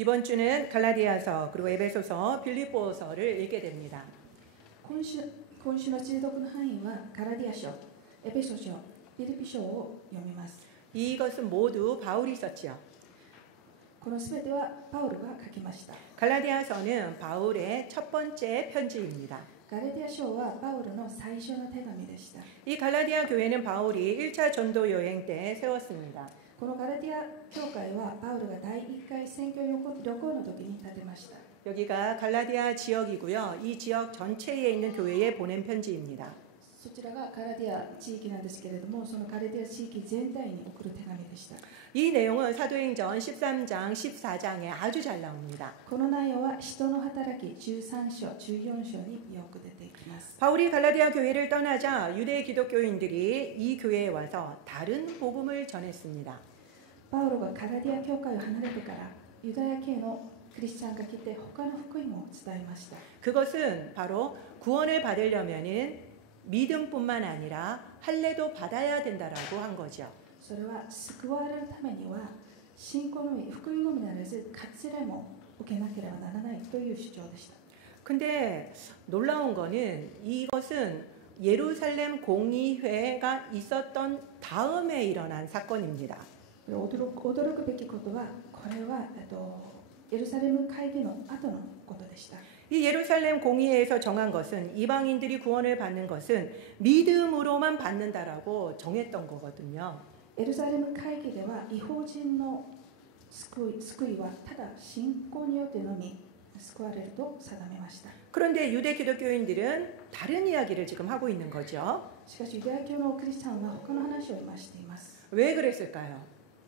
이번 주는 갈라디아서 그리고 에베소서, 빌립보서를 읽게 됩니다. 今週の通読の範囲はガラディア書、エペソ書、ピリピ書を読みます。 이것은 모두 바울이 썼지요. このすべてはパウロが書きました。 갈라디아서는 바울의 첫 번째 편지입니다. ガラディア書はパウロの最初の手紙でした。 이 갈라디아 교회는 바울이 1차 전도 여행 때 세웠습니다. このガラディア教会はパウロが第1回宣教旅行の時に建てました。 여기가 갈라디아 지역이고요. 이 지역 전체에 있는 교회에 보낸 편지입니다. そちらがガラディア地域なんですけれども、そのガラディア地域全体に送る手紙でした。 이 내용은 사도행전 13장, 14장에 아주 잘 나옵니다. この内容は使徒の働き13章、14章によく出てきます。 바울이 갈라디아 교회를 떠나자 유대 기독교인들이 이 교회에 와서 다른 복음을 전했습니다. パウロがガラディア教会を離れてからユダヤ系のクリスチャンが来て他の福音を伝えました。 그것은 바로 구원을 받으려면은 믿음뿐만 아니라 할례도 받아야 된다라고 한 거죠. それは救われるためには信仰のみ、福音のみならず割礼も受けなければならないという主張でした。 근데 놀라운 거는 이것은 예루살렘 공의회가 있었던 다음에 일어난 사건입니다. 驚くべきことは、これはエルサレム会議の後のことでした。 이 예루살렘 공의회에서 정한 것은 이방인들이 구원을 받는 것은 믿음으로만 받는다라고 정했던 거거든요. エルサレム会議では異邦人の救いはただ信仰によってのみ救われると定めました。 그런데 유대 기독교인들은 다른 이야기를 지금 하고 있는 거죠. しかしユダヤ教のクリスチャンは他の話を今しています。 왜 그랬을까요?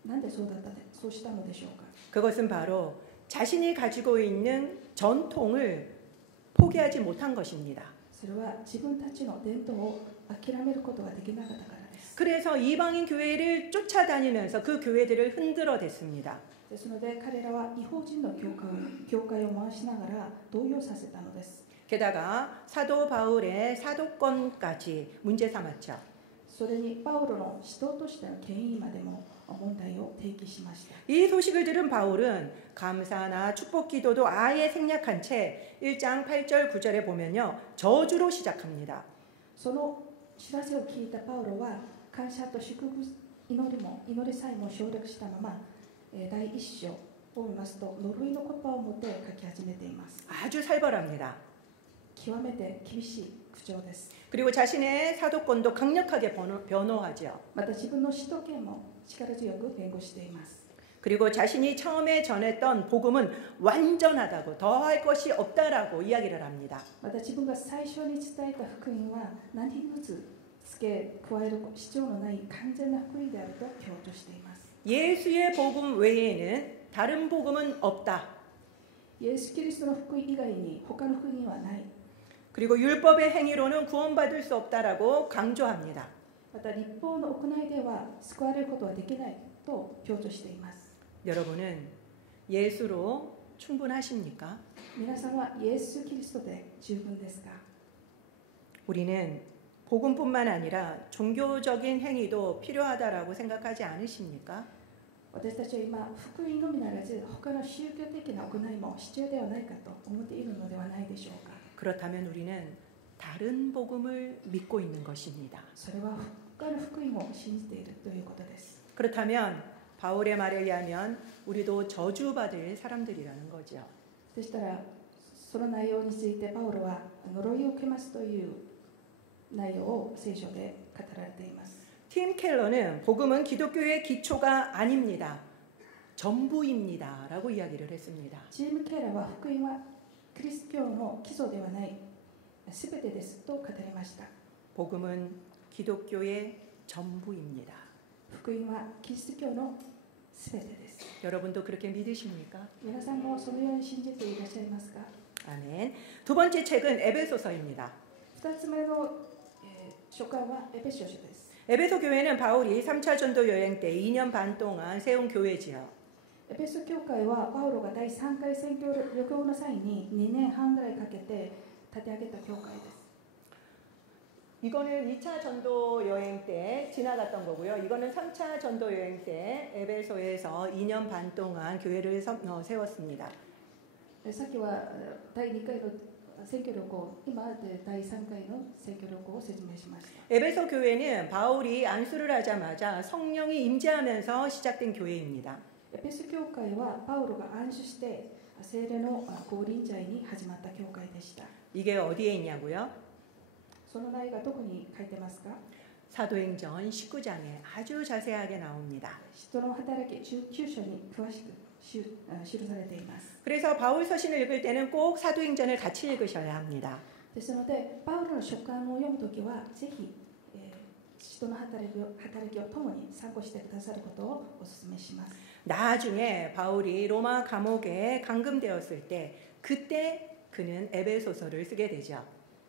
なんでそうしたのでしょうか。 그것은 바로 자신이 가지고 있는 전통을 포기하지 못한 것입니다. それは自分たちの伝統を諦めることができなかったからです。 그래서 이방인 교회를 쫓아다니면서 그 교회들을 흔들어 댔습니다. ですので彼らは異邦人の教会を回しながら動揺させたのです。 게다가 사도 바울의 사도권까지 문제 삼았죠. それにパウロの使徒としての権威までも問題を提起しました。 이 소식을 들은 바울은 감사나 축복 기도도 아예 생략한 채 1장 8절 9절에 보면요. 저주로 시작합니다. その知らせを聞いたパウロは感謝と祝福祈りさえも省略したまま第一章を見ますと呪いの言葉を持って書き始めています。 아주 살벌합니다. 極めて厳しい口調です。 그리고 자신의 사도권도 강력하게 변호하죠. また自分の使徒権も力強く弁護しています。 그리고 자신이 처음에 전했던 복음은 완전하다고 더할 것이 없다라고 이야기를 합니다. また自分が最初に伝えた福音は何一つ付け加える必要のない完全な福音であると強調しています。 예수의 복음 외에는 다른 복음은 없다. イエス・キリストの福音以外に他の福音はない。 그리고 율법의 행위로는 구원받을 수 없다라고 강조합니다. また立法の行いでは救われることはできないと強調しています。 여러분은 예수로 충분하십니까? 皆さんはイエス・キリストで十分ですか？ 우리는 복음뿐만 아니라 종교적인 행위도 필요하다라고 생각하지 않으십니까? 私たちは今福音のみならず他の宗教的な行いも必要ではないかと思っているのではないでしょうか。 그렇다면 우리는 다른 복음을 믿고 있는 것입니다. それは他の福音を信じているということです。 그렇다면 바울의 말에 의하면 우리도 저주받을 사람들이라는 거죠. そしたらその内容についてパウロは呪いを受けますという内容を聖書で語られています。 팀 켈러는 복음은 기독교의 기초가 아닙니다. 전부입니다. 라고 이야기를 했습니다. チームケラーは福音はキリスト教の基礎ではないすべてですと語りました。 복음은 기독교의 전부입니다. 福音はキリスト教のすべてです。 여러분도 그렇게 믿으십니까? 皆さんもそのように信じていらっしゃいますか？ 아멘. 두 번째 책은 에베소서입니다. 2つ目の書簡はエペソ書です。 에베소 교회는 바울이 3차 전도 여행 때 2년 반 동안 세운 교회지요. エペソ教会はパウロが第3回宣教旅行の際に2年半ぐらいかけて立て上げた教会です。 이거는 2차 전도 여행 때 지나갔던 거고요. 이거는 3차 전도 여행 때 에베소에서 2년 반 동안 교회를 세웠습니다. さっきは第2回の選挙旅行、今で第3回の選挙旅行を説明しました。 에베소 교회는 바울이 안수를 하자마자 성령이 임재하면서 시작된 교회입니다. エペソ教会はパウロが安守して聖霊の降臨在に始まった教会でした。 이게 어디에 있냐고요? その内容がどこに書いてますか？ 사도행전 19장에 아주 자세하게 나옵니다. 人の働き19章に詳しく記されています。 그래서 바울 서신을 읽을 때는 꼭 사도행전을 같이 읽으셔야 합니다. ですので、パウロの書簡を読むときは、ぜひ、人の働きを共に参考してくださることをお勧めします。 나중에 바울이 로마 감옥에 감금되었을 때 그때 그는 에베소서를 쓰게 되죠.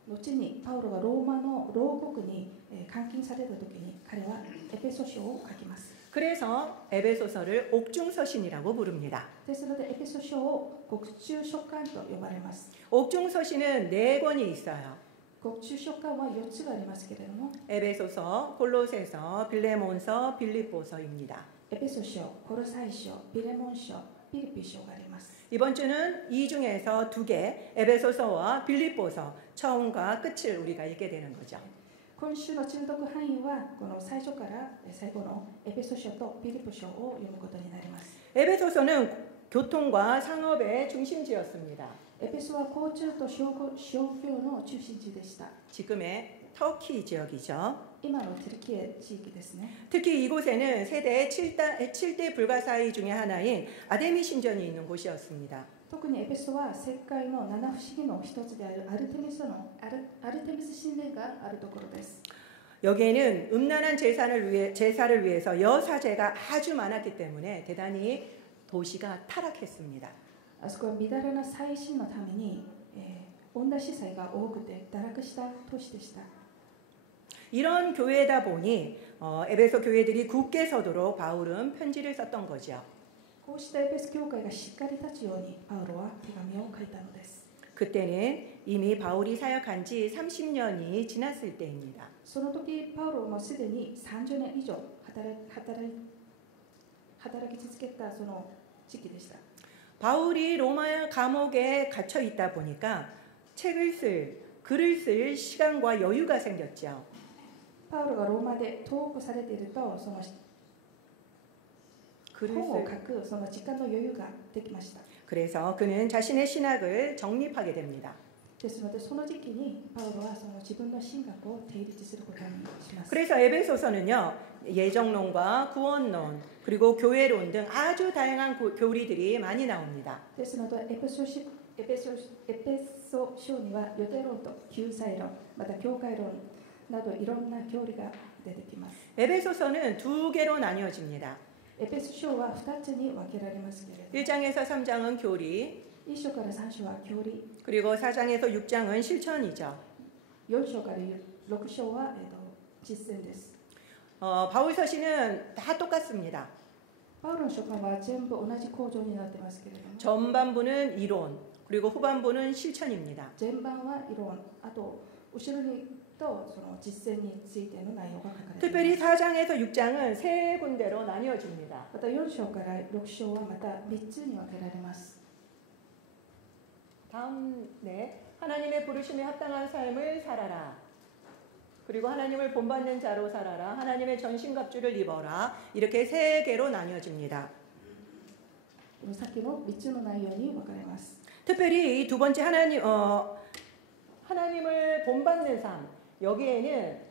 後にパウロがローマの牢獄に監禁されたときに彼はエペソ書を書きます。 그래서 에베소서를 옥중서신이라고 부릅니다. ですので、エペソ書を獄中書簡と呼ばれます。 옥중서신은 4권이 있어요. 獄中書簡は4つがありますけれども、 에베소서, 골로새서, 빌레몬서, 빌립보서입니다. エペソ書、コロサイ書、ピレモン書、ピリピ書があります。 이번 주는 이 중에서 2개, 에베소서와 빌립보서, 처음과 끝을 우리가 읽게 되는 거죠. 今週の中読範囲はこの最初から最後のエペソ書とピリピ書を読むことになります。 에베소서는 교통과 상업의 중심지였습니다. エペソは交通と商業の中心地でした。 지금의 터키 지역이죠. 今のトルキエ地域ですね。 특히 이곳에는 세대 7대 불가사의 중에 하나인 아데미 신전이 있는 곳이었습니다. 特にエペソは世界の七不思議の一つであるアルテミス神殿があるところです。 여기에는 음란한 제사를 위해서 여사제가 아주 많았기 때문에 대단히 도시가 타락했습니다. あそこは乱れな祭祀のために、女司祭が多くて堕落した都市でした。 이런 교회다 보니 에베소 교회들이 굳게 서도록 바울은 편지를 썼던 거죠. こうしたエペソ教会がしっかり立つようにパウロは手紙を書いたのです。 그때는 이미 바울이 사역한 지 30년이 지났을 때입니다. その時パウロもすでに30年以上働き続けたその時期でした。 바울이 로마 감옥에 갇혀 있다 보니까 글을 쓸 시간과 여유가 생겼죠. パウロがローマで投獄されているとその本を書くその時間の余裕ができました。 그래서 그는 자신의 신학을 정립하게 됩니다. ですのでその時期にパウロはその自分の神学を定立することにします。 그래서 에베소서는요 예정론과 구원론 그리고 교회론 등 아주 다양한 교리들이 많이 나옵니다. ですのでエペソ書には予定論と救済論また教会論などいろんな教理が出てきます。 에베소서는 2개로 나뉘어집니다. エペソ書は2つに分けられますけれども、 1장에서 3장은 교리, 1章から3章は教理、 그리고 4장에서 6장은 실천이죠. 4章から6章は、実践です。 바울 서신은 다 똑같습니다. パウロの書簡は全部同じ構造になってますけれども、 전반부는 이론, 그리고 후반부는 실천입니다. 前半は異論、あと後ろにとその実践についての内容が書かれています。 특별히 4장에서 6장은 3군데로 나뉘어집니다. また4章から6章はまた3つに分けられます。 다음 하나님의 부르심에 합당한 삶을 살아라. 그리고 하나님을 본받는 자로 살아라. 하나님의 전신갑주를 입어라. 이렇게 3개로 나뉘어집니다. さっきの3つの内容に分かれます。 특별히 이 두 번째 하나님을 본받는 삶. 여기에는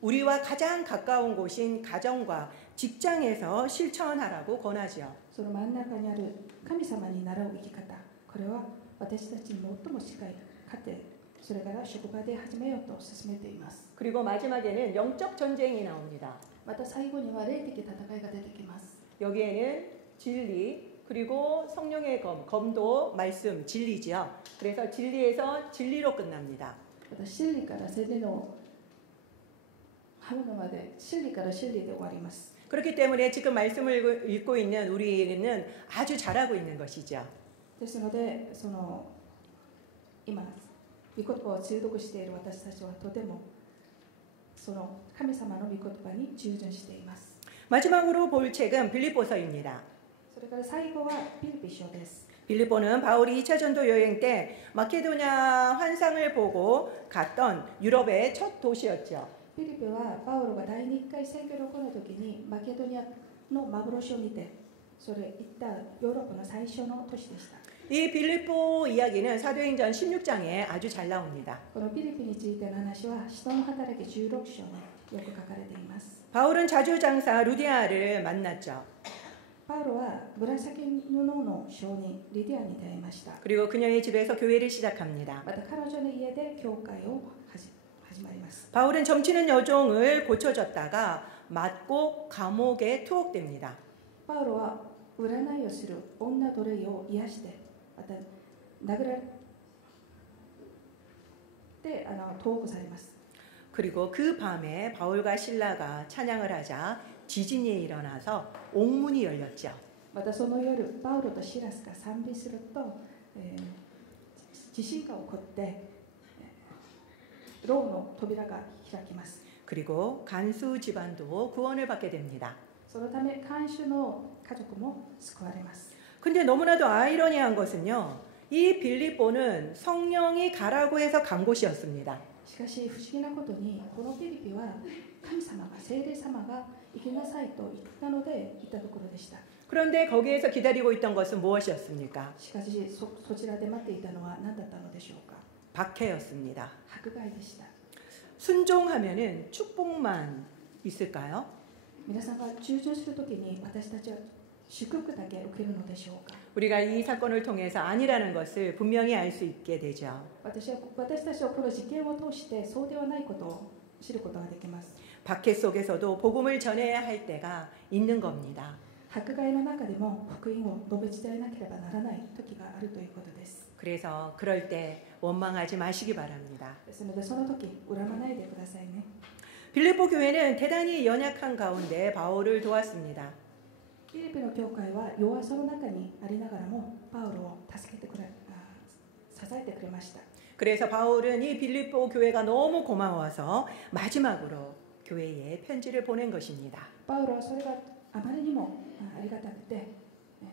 우리와 가장 가까운 곳인 가정과 직장에서 실천하라고 권하지요. その真ん中にある神様に習う生き方、これは私たちに最も近い家庭、それから職場で始めようと進めています。 그리고 마지막에는 영적 전쟁이 나옵니다. また最後には霊的戦いが出てきます。 여기에는 진리 그리고 성령의 검도 말씀 진리지요. 그래서 진리에서 진리로 끝납니다. また真理から聖霊の刃物まで真理から真理で終わります。 그렇기 때문에 지금 말씀을 읽고 있는 우리는 아주 잘하고 있는 것이죠. ですので、その今御言葉を通読している私たちはとてもその神様の御言葉に従順しています。 마지막으로 볼 책은 빌립보서입니다. それから最後はピリピ書です。 빌립보는 바울이 2차 전도 여행 때 마케도냐 환상을 보고 갔던 유럽의 첫 도시였죠. ピリピはパウロが第2回宣教旅行の時にマケドニアの幻を見てそれ行ったヨーロッパの最初の都市でした。 이 빌립보 이야기는 사도행전 16장에 아주 잘 나옵니다. このピリピについての話は使徒の働き16章によく書かれています。 바울은 자주장사 루디아를 만났죠. パウロは紫布の商人リディアに出会いました。 그리고 그녀의 집에서 교회를 시작합니다. また彼女の家で教会を始まります。 바울은 점치는 여종을 고쳐줬다가 맞고 감옥에 투옥됩니다. パウロは占いをする女奴隷を癒してまた殴られて投獄されます。 그리고 그 밤에 바울과 신라가 찬양을 하자 지진이 일어나서 옥문이 열렸죠. またその夜パウロとシラスが賛美すると、地震が起こって、牢の扉が開きます。 그리고 간수 집안도 구원을 받게 됩니다. そのため看守の家族も救われます。 근데 너무나도 아이러니한 것은요. 이 빌립보는 성령이 가라고 해서 간 곳이었습니다. しかし不思議なことにこのピリピは神様が聖霊様が行きなさいと言ったので行ったところでした。 그런데 거기에서 기다리고 있던 것은 무엇이었습니까? しかしそちらで待っていたのは何だったのでしょうか。 박해였습니다. 迫害でした。 순종하면은 축복만 있을까요? 皆さんが従順するときに私たちは祝福だけ受けるのでしょうか。 우리가 이 사건을 통해서 아니라는 것을 분명히 알 수 있게 되죠. 私たちはこの事件を通してそうではないことを知ることができます。 박해 속에서도 복음을 전해야 할 때가 있는 겁니다. 迫害の中でも福音を述べ伝えなければならない時があるということです。 그래서 그럴 때 원망하지 마시기 바랍니다. ですのでその時恨まないでくださいね。 빌립보 교회는 대단히 연약한 가운데 바울을 도왔습니다. ピリピの教会は弱さの中にありながらもパウロを支えてくれ支えてくれました。 그래서 바울은 이 빌립보 교회가 너무 고마워서 마지막으로 교회에 편지를 보낸 것입니다. パウロはそれがあまりにもありがたくて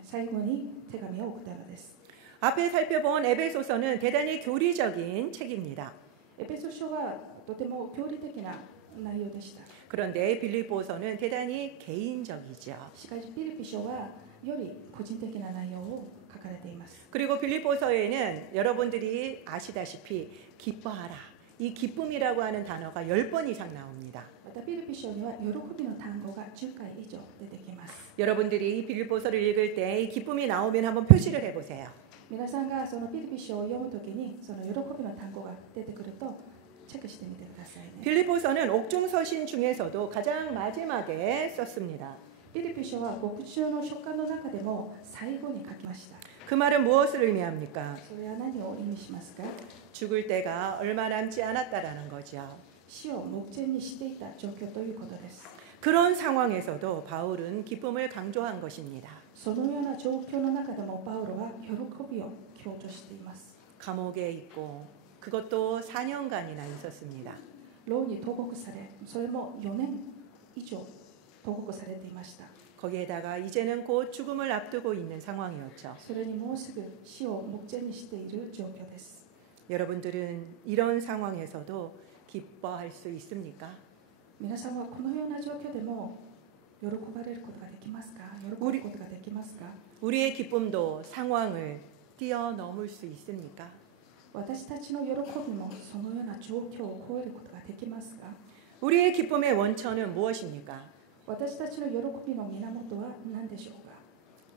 最後に手紙を送ったのです。 앞에 살펴본 에베소서는 대단히 교리적인 책입니다. エペソ書はとても教理的な内容でした。 그런데 빌립보서는 대단히 개인적이죠. しかしピリピ書はより個人的な内容を書かれています。 그리고 빌립보서에는 여러분들이 아시다시피 기뻐하라. 이 기쁨이라고 하는 단어가 10번 이상 나옵니다. またピリピ書には喜びの単語が10回以上出てきます。 여러분들이 이 빌립보서를 읽을 때 이 기쁨이 나오면 한번 표시를 해보세요. 皆さんがそのピリピ書を読むときにその喜びの単語が出てくるとチェックしてみてくださいね。 빌립보서는 옥중서신 중에서도 가장 마지막에 썼습니다. ピリピ書は牧師の書簡の中でも最後に書きました。 그 말은 무엇을 의미합니까? それは何を意味しますか？ 죽을 때가 얼마 남지 않았다라는 거죠. 死を目前にしていた状況ということです。 그런 상황에서도 바울은 기쁨을 강조한 것입니다. そのような状況の中でもパウロは喜びを強調しています。 감옥에 있고 그것도 4년간이나 있었습니다. 牢に投獄され、それも4年以上投獄されていました。 거기에다가 이제는 곧 죽음을 앞두고 있는 상황이었죠. それにもうすぐ死を目前にしている状況です。 여러분들은 이런 상황에서도 기뻐할 수 있습니까? 皆さんはこのような状況でも喜ばれることができますか？喜ぶことができますか？ 우리의 기쁨도 상황을 뛰어넘을 수 있습니까? 私たちの喜びもそのような状況を超えることができますか？ 우리의 기쁨의 원천은 무엇입니까? 私たちの喜びの源は何でしょうか？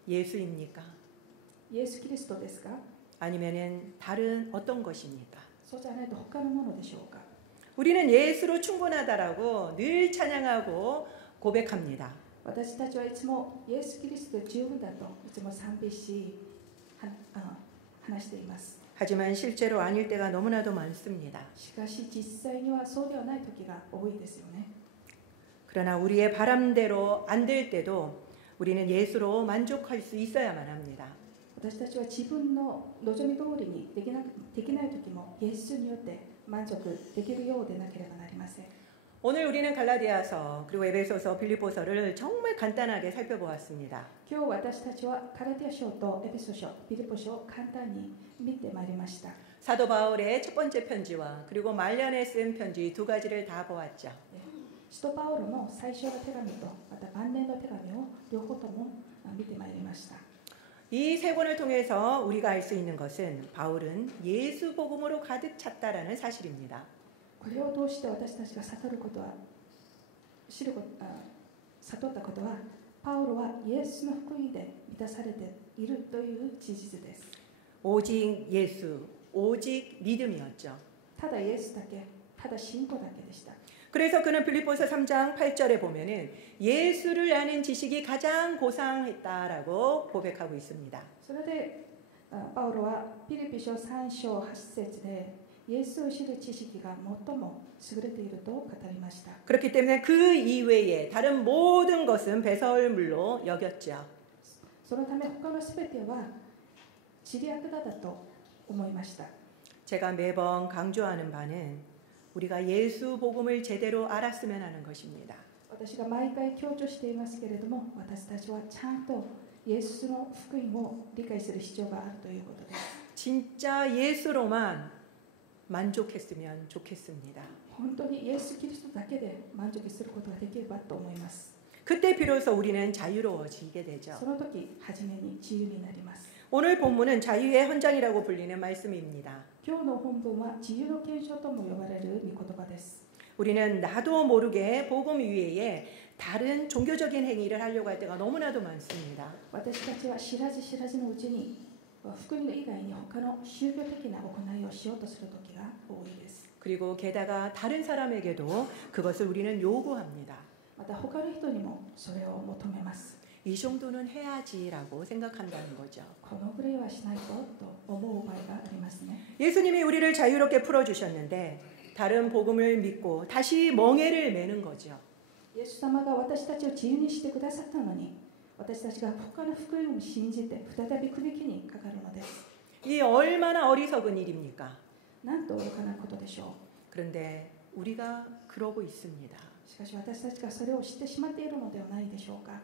예수입니까? イエス・キリストですか？ 아니면은 다른 어떤 것입니까? そうじゃないと他のものでしょうか？ 우리는 예수로 충분하다라고 늘 찬양하고 고백합니다. 私たちはいつもイエス・キリストで十分だといつも賛美し話しています。 하지만 실제로 아닐 때가 너무나도 많습니다. しかし実際にはそうではない時が多いですよね。 그러나 우리의 바람대로 안 될 때도 우리는 예수로 만족할 수 있어야만 합니다. 私たちは自分の望み通りにできない時もイエスによって満足できるようでなければなりません。 오늘 우리는 갈라디아서 그리고 에베소서, 빌립보서를 정말 간단하게 살펴보았습니다. 今日私たちはカラティア書とエペソ書、ピリポ書を簡単に見てまいりました。 사도 바울의 첫 번째 편지와 그리고 말년에 쓴 편지 두 가지를 다 보았죠. 使徒パウロの最初の手紙とまた晩年の手紙を両方とも見てまいりました。 이 세 권을 통해서 우리가 알 수 있는 것은 바울은 예수 복음으로 가득 찼다라는 사실입니다. これを通して私たちが悟ることは、悟ったことは、パウロはイエスの福音で満たされているという事実です。 오직 예수, 오직 믿음이었죠. ただイエスだけ、ただ信仰だけでした。 그래서 그는 빌립보서 3장 8절에 보면은 예수를 아는 지식이 가장 고상했다라고 고백하고 있습니다. それでパウロはピリピ書3章8節でイエスを知る知識が最も優れていると語りました。 그렇기 때문에 그 이외에 다른 모든 것은 배설물로 여겼죠. そのため他のすべては知略だと思いました。 제가 매번 강조하는 바는 우리가 예수 복음을 제대로 알았으면 하는 것입니다. 私が毎回強調していますけれども、私たちはちゃんとイエスの福音を理解する必要があるということです。 진짜 예수로만 만족했으면 좋겠습니다. 本当にイエス・キリストだけで満足することができればと思います。 그때 비로소 우리는 자유로워지게 되죠. その時、初めに自由になります。 오늘 본문은 자유의 헌장이라고 불리는 말씀입니다. 今日の本文は自由の憲章とも呼ばれる御言葉です。 우리는 나도 모르게 복음 위에 다른 종교적인 행위를 하려고 할 때가 너무나도 많습니다. 私たちは知らず知らずのうちに福音以外に他の宗教的な行いをしようとする時が多いです。 그리고 게다가 다른 사람에게도 그것을 우리는 요구합니다. また他の人にもそれを求めます。 이 정도는 해야지라고 생각한다는 거죠. このぐらいはしないとと思う場合がありますね。 예수님이 우리를 자유롭게 풀어주셨는데 다른 복음을 믿고 다시 멍에를 매는 거죠. イエス様が私たちを自由にしてくださったのに、私たちが他の福音を信じて再び苦劇にかかるのです。 이 얼마나 어리석은 일입니까? なんと愚かなことでしょう。 그런데 우리가 그러고 있습니다. しかし私たちがそれを知ってしまっているのではないでしょうか。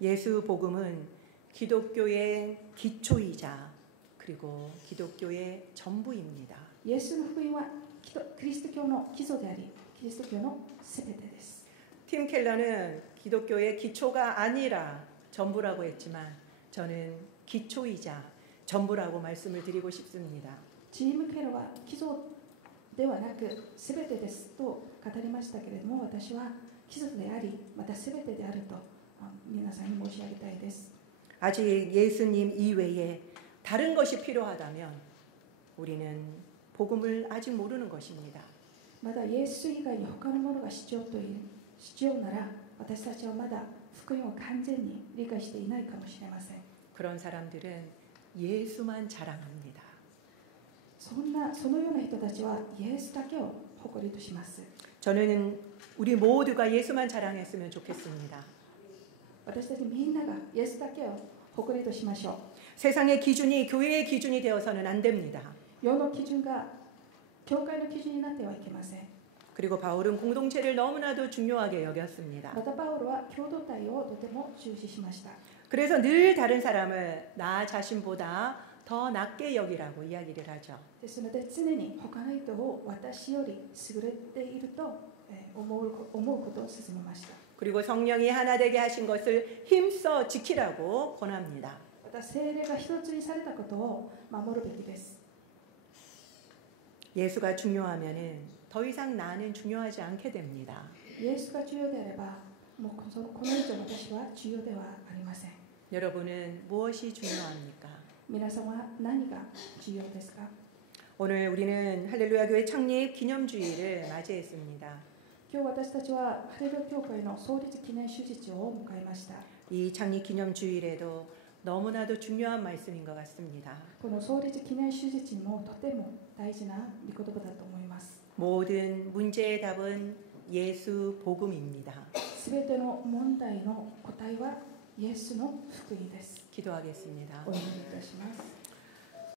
예수 복음은 기독교의 기초이자 그리고 기독교의 전부입니다. イエスの福音はキリスト教の基礎であり、キリスト教のすべてです。 팀 켈러는 기독교의 기초가 아니라 전부라고 했지만 저는 기초이자 전부라고 말씀을 드리고 싶습니다. チームケロは基礎ではなくすべてですと語りましたけれども、私は基礎でありまたすべてであると皆さんに申し上げたいです。 아직 예수님 이외에 다른 것이 필요하다면 우리는 복음을 아직 모르는 것입니다. まだイエス以外に他のものが必要なら、私たちはまだ福音を完全に理解していないかもしれません。 그런 사람들은 예수만 자랑합니다. そのような人たちはイエスだけを誇りとします。 저는 우리 모두가 예수만 자랑했으면 좋겠습니다. 私たちみんながイエスだけを誇りとしましょう。 세상의 기준이 교회의 기준이 되어서는 안 됩니다. 世の基準が教会の基準になってはいけません。 그리고 바울은 공동체를 너무나도 중요하게 여겼습니다. またパウロは共同体をとても重視しました。 그래서 늘 다른 사람을 나 자신보다 더 낮게 여기라고 이야기를 하죠. ですので常に他の人を私より優れていると思うことを勧めました。 그리고 성령이 하나 되게 하신 것을 힘써 지키라고 권합니다. また聖霊が一つにされたことを守るべきです。 예수가 중요하면은 더 이상 나는 중요하지 않게 됩니다. イエスが重要であれば、もうこの以上私は重要ではありません。 여러분은 무엇이 중요합니까? 皆様は何が重要ですか？ 오늘 우리는 할렐루야 교회 창립 기념주일을 맞이했습니다. 今日私たちはハレルヤ教会の創立記念主日を迎えました。 이 창립 기념주일에도 너무나도 중요한 말씀인 것 같습니다. この創立記念主日もとても大事な御言葉だと思います。 모든 문제의 답은 예수 복음입니다. すべての問題の答えはイエスの福音です。 기도하겠습니다. お祈りいたします。